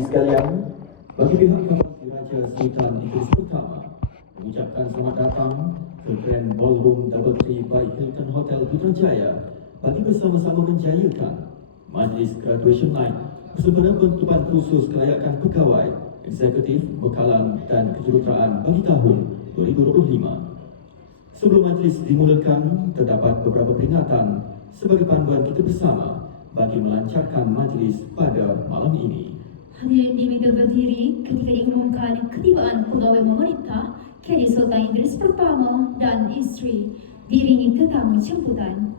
Sekalian, bagi pihak kapal Raja Sultan Idris Pertama mengucapkan selamat datang ke Grand Ballroom Doubletree by Hilton Hotel Putrajaya bagi bersama-sama menjayakan Majlis Graduation Night bersempena penutupan khusus kelayakan pegawai, eksekutif, bekalan dan kejuruteraan bagi tahun 2025. Sebelum majlis dimulakan, terdapat beberapa peringatan sebagai panduan kita bersama bagi melancarkan majlis pada malam ini. Hadirin diminta berdiri ketika diumumkan ketibaan pegawai pemerintah KD Sultan Idris Pertama dan isteri diiringi tetamu jemputan.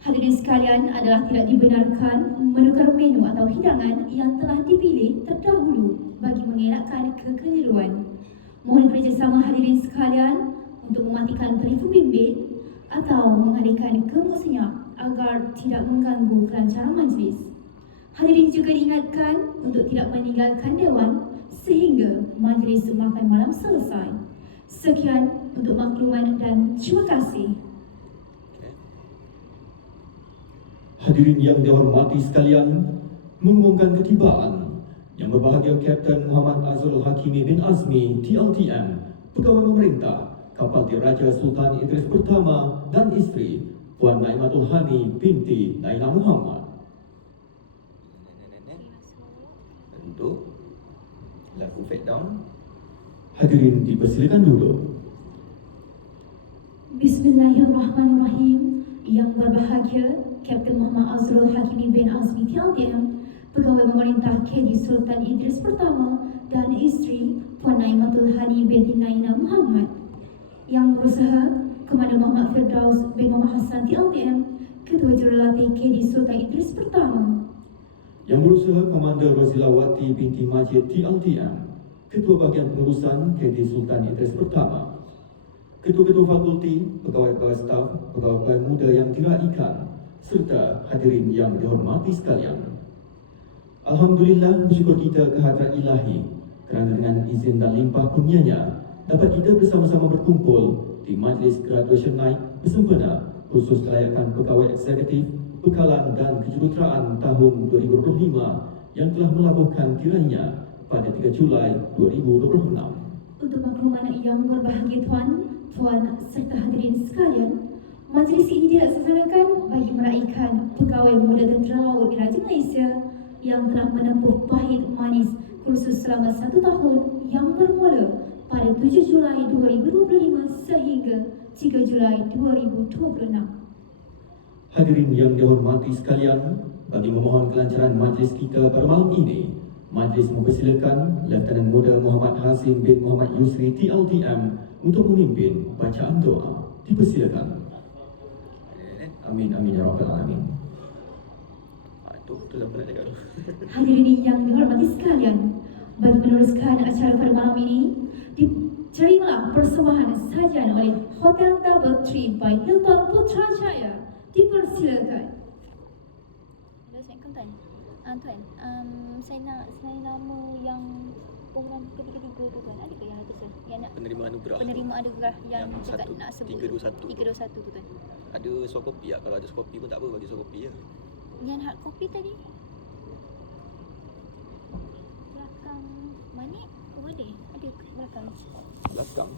Hadirin sekalian, adalah tidak dibenarkan menukar menu atau hidangan yang telah dipilih terdahulu bagi mengelakkan kekeliruan. Mohon kerjasama hadirin sekalian untuk mematikan telefon bimbit atau mengalihkan gemuk senyap agar tidak mengganggu kelancaran majlis. Hadirin juga diingatkan untuk tidak meninggalkan dewan sehingga majlis makan malam selesai. Sekian untuk makluman dan terima kasih. Hadirin yang dihormati sekalian, mengumumkan ketibaan Yang Berbahagia Kapten Muhammad Azrul Hakimi bin Azmi TLTM, pegawai pemerintah Kapal Diraja Sultan Idris Pertama dan isteri Puan Naimatul Hani binti Naila Muhammad. Untuk lagu fade down. Hadirin dipersilakan duduk. Bismillahirrahmanirrahim. Yang Berbahagia Kapten Muhammad Azrul Hakimi bin Azmi TLTM, pegawai pemerintah KD Sultan Idris Pertama dan isteri Puan Naimatul Hani binti Naila Muhammad. Yang Berusaha Komandan Muhammad Firdaus bin Muhammad Hassan TLTM, Ketua Jurulatih KD Sultan Idris Pertama. Yang Berusaha Komander Razilawati binti Majid TLTM, Ketua Bahagian Pengurusan KD Sultan Idris Pertama. Ketua-ketua fakulti, pegawai-pegawai staf, pegawai-pegawai muda yang diraikan, serta hadirin yang dihormati sekalian. Alhamdulillah, bersyukur kita kehadrat ilahi kerana dengan izin dan limpah kurnianya dapat kita bersama-sama berkumpul di Majlis Graduation Night bersempena khusus kelayakan pegawai eksekutif, bekalan dan kejuruteraan tahun 2025 yang telah melabuhkan tirainya pada 3 Julai 2026. Untuk makluman yang berbahagia Tuan, Puan serta hadirin sekalian, majlis ini dilaksanakan bagi meraihkan pegawai muda tentera laut Diraja Malaysia yang telah menempuh pahit manis kursus selama 1 tahun yang bermula pada 7 Julai 2025 sehingga 3 Julai 2026. Hadirin yang dihormati sekalian, bagi memohon kelancaran majlis kita pada malam ini, majlis mempersilakan Lieutenant Muda Muhammad Hazim bin Muhammad Yusri TLTM untuk memimpin bacaan doa. Dipersilakan. Amin amin ya rabbal alamin. Itulah pernah cakap tu. Hadirin yang dihormati sekalian, bagi meneruskan acara pada malam ini, diterimalah persembahan sajian oleh Hotel Doubletree by Hilton Putrajaya. Dipersilakan. Assalamualaikum Tuan. Saya nak nama yang program ketiga-tiga tu Tuan. Ada ke yang ada Tuan? Yang nak penerima anugerah. Penerima anugerah yang cakap satu, nak sebut 321. 321 tu Tuan. Ada soft copy tak? Kalau ada soft copy pun tak apa, bagi soft copy je. Yang hard copy tadi. Belakang mana? Oh ada. Ada ke belakang. Belakang.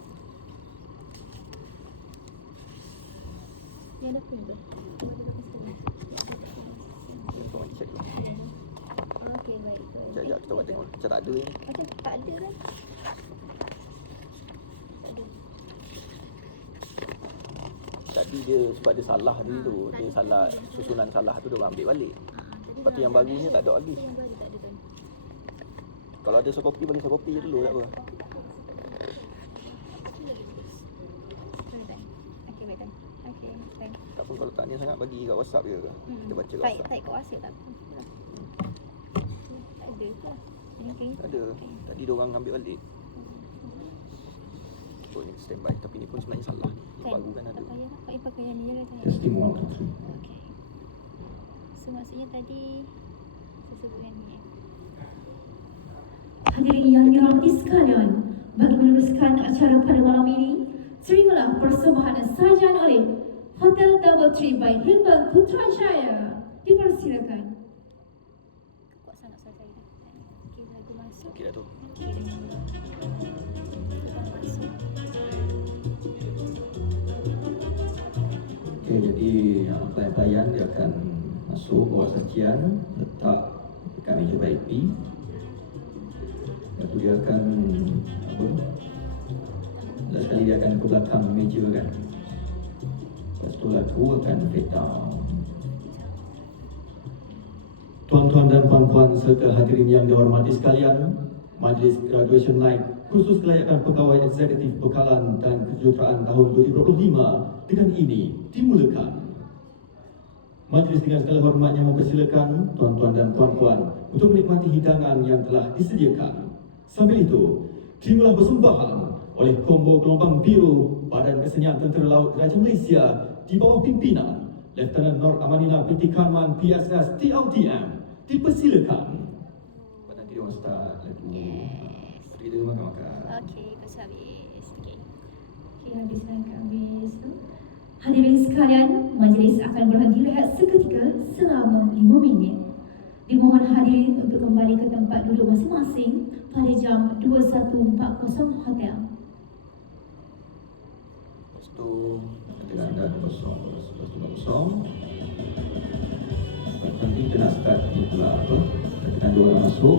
Yang ada pun tu. Kau mandi check dulu. Okey baik. Sekejap kita buat tengok. Macam tak ada ni. Macam tak ada kan? Tak ada. Tadi dia sebab dia salah tadi tu. Dia salah, susunan salah tu dia orang ambil balik. Lepas tu yang barunya tak ada lagi. Yang baru tak ada Tuan. Kalau ada soft copy, bagi soft copy je dulu, tak apa. Okey baik Tuan. Okey Tuan. Tak pun kalau tanya sangat, bagi kat WhatsApp je ke? Kita baca kat WhatsApp. Type kat WhatsApp tak apa. Tak ada ke? Okey. Tak ada. Tadi dia orang ambil balik. Oh ni standby. Tapi ni pun sebenarnya salah. Yang baru kan ada. Tak payah lah. Pakai yang ni je lah Tuan. Testing 1 2 3. Okey. So maksudnya tadi saya sebut yang ni. Hadirin yang dihormati sekalian, bagi meneruskan acara pada malam ini, terimalah persembahan sajian oleh Hotel Doubletree by Hilton Putrajaya. Dipersilakan. Kuat sangat suara saya. Okey, lagu okey dah tu. Okey, jadi yang pelayan-pelayan dia akan masuk bawah sajian, letak dekat meja VIP. Lepas tu dia akan apa? Last sekali dia akan ke belakang meja kan. Lepas tu lagu akan fade down. Tuan-tuan dan puan-puan serta hadirin yang dihormati sekalian, Majlis Graduation Night khusus kelayakan pegawai eksekutif bekalan dan kejuruteraan tahun 2025 dengan ini dimulakan. Majlis dengan segala hormatnya mempersilakan tuan-tuan dan puan-puan untuk menikmati hidangan yang telah disediakan. Sambil itu, terimalah persembahan oleh Kombo Gelombang Biru Badan Kesenian Tentera Laut Raja Malaysia di bawah pimpinan Lieutenant Nur Amanina binti Karman PSS TLTM. Dipersilakan. Nanti dia orang start lagu. Kita makan-makan. Okey, lepas habis. Okey. Okey, habis tu. Hadirin sekalian, majlis akan berhenti rehat seketika selama 5 minit. Dimohon hadirin untuk kembali ke tempat duduk masing-masing pada jam 21.40 hotel. Lepas tu kita anda kosong. Lepas tu kosong. Nanti kita nak start ni pula apa? Kita dua orang masuk.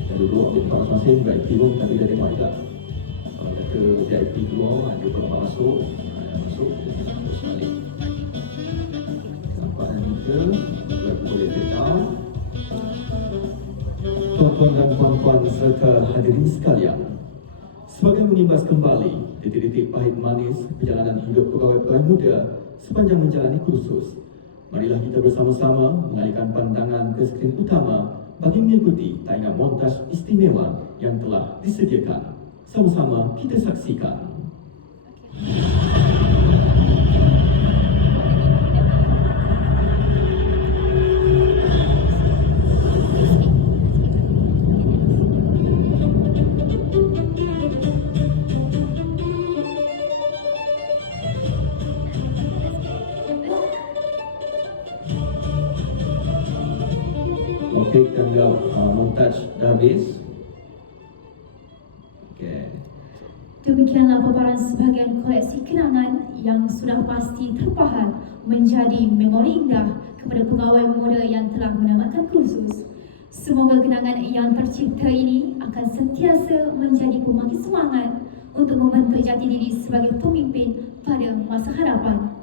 Kita duduk ambil tempat masing-masing. VIP pun tapi dah tengok juga. Kalau kata VIP keluar, ada orang masuk. Yang masuk, kita terus balik. Nampak yang muka. Lagu boleh fade. Tuan-tuan dan puan-puan serta hadirin sekalian, sebagai mengimbas kembali detik-detik pahit manis perjalanan hidup pegawai-pegawai muda sepanjang menjalani kursus, marilah kita bersama-sama mengalihkan pandangan ke skrin utama bagi mengikuti tayangan montaj istimewa yang telah disediakan. Sama-sama kita saksikan. Okey, kita anggap montaj dah habis. Okey. Demikianlah paparan sebahagian koleksi kenangan yang sudah pasti terpahat menjadi memori indah kepada pegawai muda yang telah menamatkan kursus. Semoga kenangan yang tercipta ini akan sentiasa menjadi pembangkit semangat untuk membentuk jati diri sebagai pemimpin pada masa hadapan.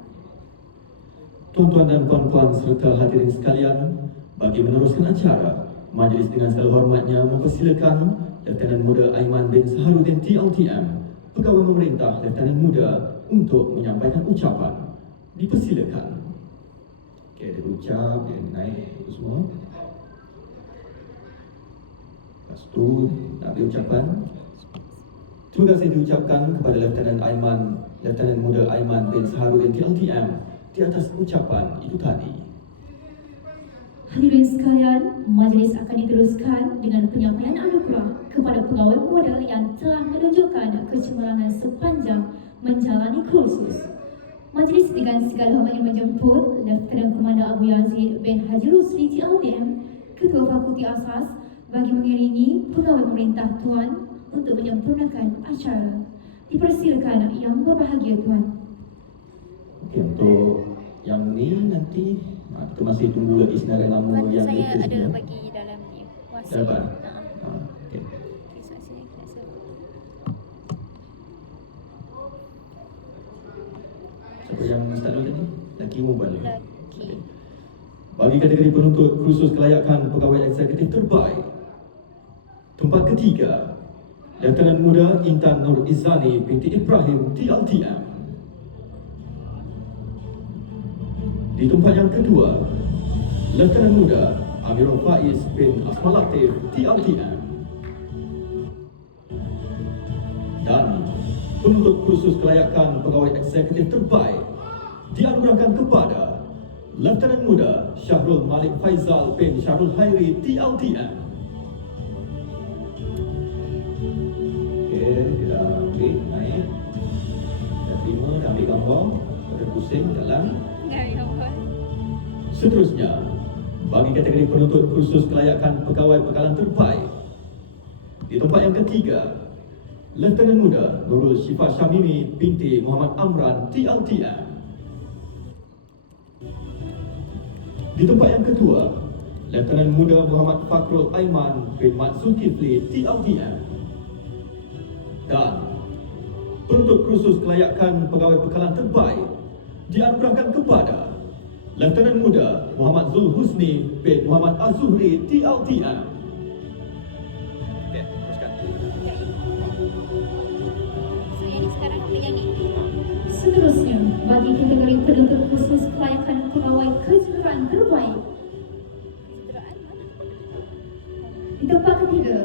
Tuan-tuan dan puan-puan serta hadirin sekalian, bagi meneruskan acara, majlis dengan segala hormatnya mempersilakan Lieutenant Muda Aiman bin Saharudin TLTM, pegawai pemerintah Lieutenant Muda, untuk menyampaikan ucapan. Dipersilakan. Okey, dia berucap, dia naik itu semua. Lepas tu, nak beri ucapan. Terima kasih diucapkan kepada Lieutenant Muda Aiman bin Saharudin TLTM di atas ucapan itu tadi. Hadirin sekalian, majlis akan diteruskan dengan penyampaian anugerah kepada pegawai muda yang telah menunjukkan kecemerlangan sepanjang menjalani kursus. Majlis dengan segala hormatnya menjemput Lieutenant Komandan Abu Yazid bin Haji Rusli TLTM, Ketua Fakulti Asas, bagi mengiringi pegawai pemerintah Tuan untuk menyempurnakan acara. Dipersilakan yang berbahagia Tuan. Okey, untuk yang ni nanti kita masih tunggu lagi senarai lama Tuan, yang saya latest ada ni. bagi dalam ni. Dah dapat? Okey. Okey, so sini kita siap. Siapa yang start dulu tadi? Laki Mubal. Laki. Bagi kategori penuntut kursus kelayakan pegawai eksekutif terbaik, tempat ketiga, Lieutenant Muda Intan Nur Izzani binti Ibrahim TLTM. Di tempat yang kedua, Lieutenant Muda Amirul Faiz bin Asma Latif TLTM. Dan penuntut kursus kelayakan pegawai eksekutif terbaik dianugerahkan kepada Lieutenant Muda Syahrul Malik Faizal bin Syahrul Hairi TLTM. Okey, kita ambil naik. Dah terima, dah ambil gambar. Pada pusing, jalan. Seterusnya, bagi kategori penuntut kursus kelayakan pegawai bekalan terbaik, Di tempat yang ketiga, Lieutenant Muda Nurul Syifa Syamimi binti Muhammad Amran TLTM. Di tempat yang kedua, Lieutenant Muda Muhammad Fakrul Aiman bin Mat Zulkifli TLTM. Dan penuntut kursus kelayakan pegawai bekalan terbaik dianugerahkan kepada Lieutenant Muda Muhammad Zul Husni bin Muhammad Azzuhri TLTM. Okey, teruskan. So yang ni sekarang apa yang ni? Seterusnya, bagi kategori penuntut khusus kelayakan pegawai kejuruteraan terbaik, Kejuruteraan mana? di tempat ketiga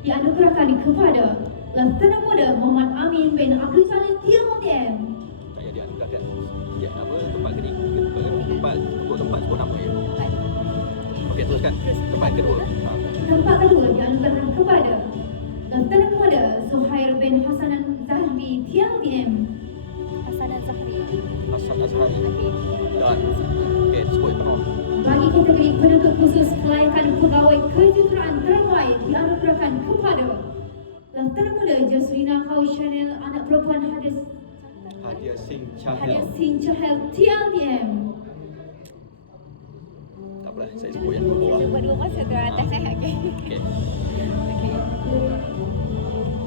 dianugerahkan kepada Lieutenant Muda Muhammad Amin bin Abdul Jalil TLTM. Tak payah dianugerahkan. Ya, apa tempat kedua? Tempat sebut nama ya. Tempat. Okey, teruskan. Tempat kedua. Tempat kedua dianugerahkan kepada Lieutenant Muda Zuhair bin Hasanan Zahri TLTM. Hasanah Zahri. Hasan Azhari. Okey. Dan okey, sebut penuh. Bagi kategori penuntut khusus kelayakan pegawai kejuruteraan terbaik dianugerahkan kepada Lieutenant Muda Jasrina Haw Chanel, anak perempuan Hadiah Singh Hadiah Chahel. Singh Chahel TLTM. Tak apalah, saya sebut yang bawah. Saya sebut dua masa tu atas saya. Okey. Okey. Okey.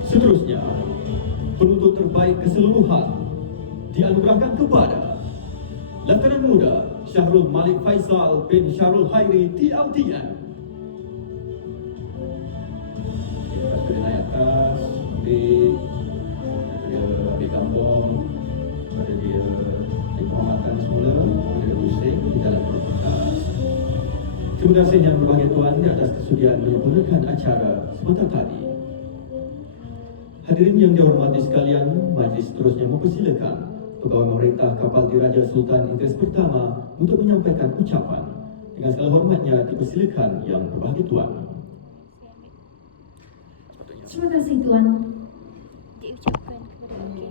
Seterusnya, penuntut terbaik keseluruhan dianugerahkan kepada Lieutenant Muda Syahrul Malik Faisal bin Syarul Hairi TLTM. Lepas tu dia naik atas, ambil gambar, pada dia penghormatan semula, pada dia pusing di dalam pentas. Terima kasih yang berbahagia Tuan di atas kesudian menyempurnakan acara sebentar tadi. Hadirin yang dihormati sekalian, majlis seterusnya mempersilakan Pegawai Memerintah Kapal Diraja Sultan Idris Pertama untuk menyampaikan ucapan. Dengan segala hormatnya dipersilakan yang berbahagia Tuan. Sepatutnya. Terima kasih Tuan. Diucapkan kepada okey.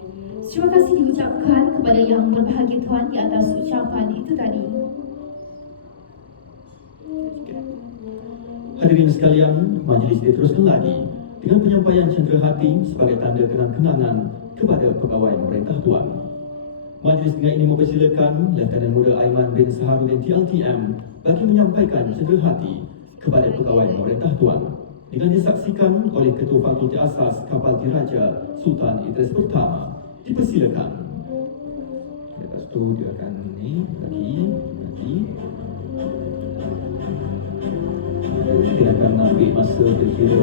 Terima kasih diucapkan kepada yang berbahagia Tuan di atas ucapan itu tadi. Hadirin sekalian, majlis diteruskan lagi dengan penyampaian cenderahati sebagai tanda kenang-kenangan kepada pegawai pemerintah Tuan. Majlis dengan ini mempersilakan Lieutenant Muda Aiman bin Saharudin TLTM bagi menyampaikan cenderahati kepada pegawai pemerintah Tuan dengan disaksikan oleh Ketua Fakulti Asas Kapal Diraja Sultan Idris Pertama. Dipersilakan. Lepas tu dia akan ni lagi. Mungkin akan ambil masa kira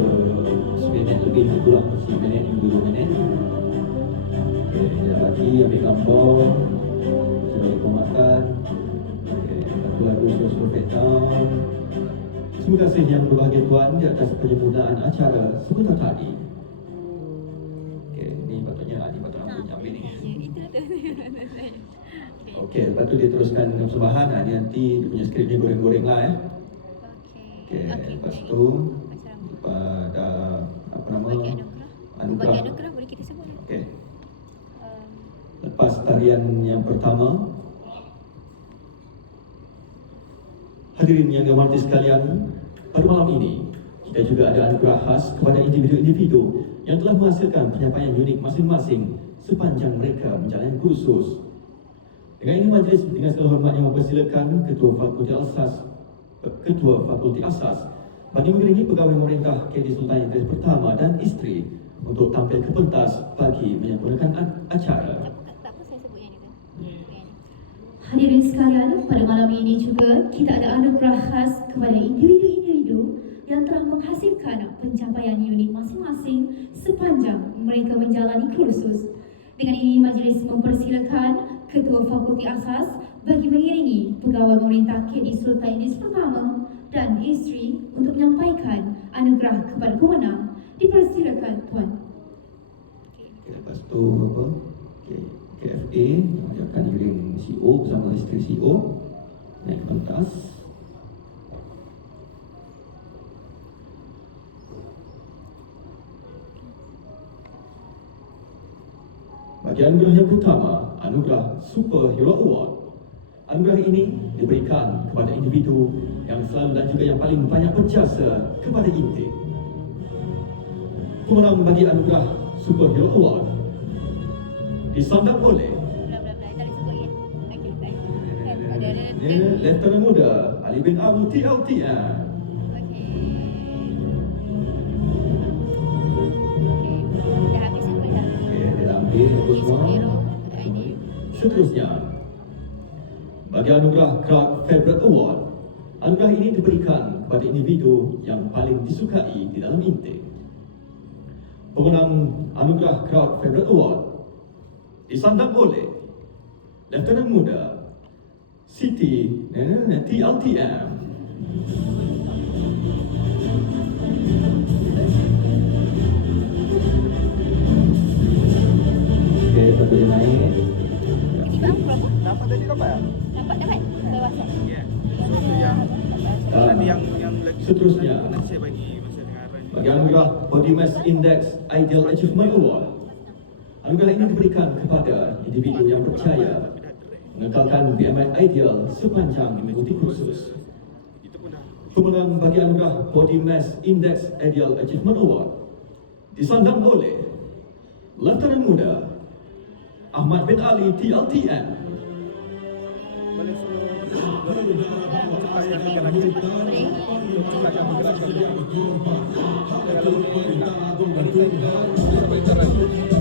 9 minit lebih itulah, 9 minit, 2 minit. Okey, sekejap lagi ambil gambar, sudah penghormatan. Okey, satu lagu susul petang. Terima kasih yang berbahagia Tuan di atas penyempurnaan acara sebentar tadi. Okey, ni patutnya ambil ni. Itu tu. Okey, lepas tu dia teruskan dengan persembahan. Ni nanti dia punya skrip ni goreng-goreng lah Okey, lepas tu pada apa nama? Bagi anugerah boleh kita sebut. Okey. Lepas tarian yang pertama, hadirin yang dihormati sekalian, pada malam ini kita juga ada anugerah khas kepada individu-individu yang telah menghasilkan penyampaian unik masing-masing sepanjang mereka menjalani kursus. Dengan ini majlis dengan segala hormatnya mempersilakan Ketua Fakulti Asas bagi mengiringi pegawai pemerintah KD Sultan Idris Pertama dan isteri untuk tampil ke pentas bagi menyempurnakan acara. Tak apa saya sebut yang itu. Hadirin sekalian, pada malam ini juga kita ada anugerah khas kepada individu-individu yang telah menghasilkan pencapaian unik masing-masing sepanjang mereka menjalani kursus. Dengan ini majlis mempersilakan Ketua Fakulti Asas bagi mengiringi pegawai pemerintah KD Sultan Idris Pertama dan isteri untuk menyampaikan anugerah kepada pemenang. Dipersilakan Tuan. Okay, lepas tu apa? KFA akan giring CEO bersama isteri CEO naik ke pentas. Bagi anugerah yang pertama, anugerah Superhero Award. Anugerah ini diberikan kepada individu yang selalu dan juga yang paling banyak berjasa kepada intik. Pemenang bagi anugerah Superhero Award disandang oleh Bla bla bla. Tak boleh sebut kan? Okey, baik. Ada. Lieutenant Muda Ali bin Abu TLTM. Okey. Okey. Dah habis semua dah. Okey, dia dah ambil apa Okey, semua. superhero. Ini. Seterusnya, bagi anugerah Crowd Favorite Award, anugerah ini diberikan kepada individu yang paling disukai di dalam intik. Pemenang anugerah Crowd Favorite Award disandang oleh Lieutenant Muda Siti TLTM. Okey, satu dia naik. Ketibaan berapa? Nampak tadi dapat? Dapat. Kebebasan. Ya. So tu yang nanti yang Seterusnya, nanti saya bagi masa dengan Rani. bagi anugerah Body Mass Index Ideal Achievement Award, anugerah ini diberikan kepada individu yang percaya mengekalkan BMI ideal sepanjang mengikuti kursus. Itu pun dah. Pemenang bagi anugerah Body Mass Index Ideal Achievement Award disandang oleh Lieutenant Muda Ahmad bin Ali TLTM. Boleh suruh cepat yang kita lagi. Boleh. Cepat yang kita lagi. Kalau ini saya sampai terang.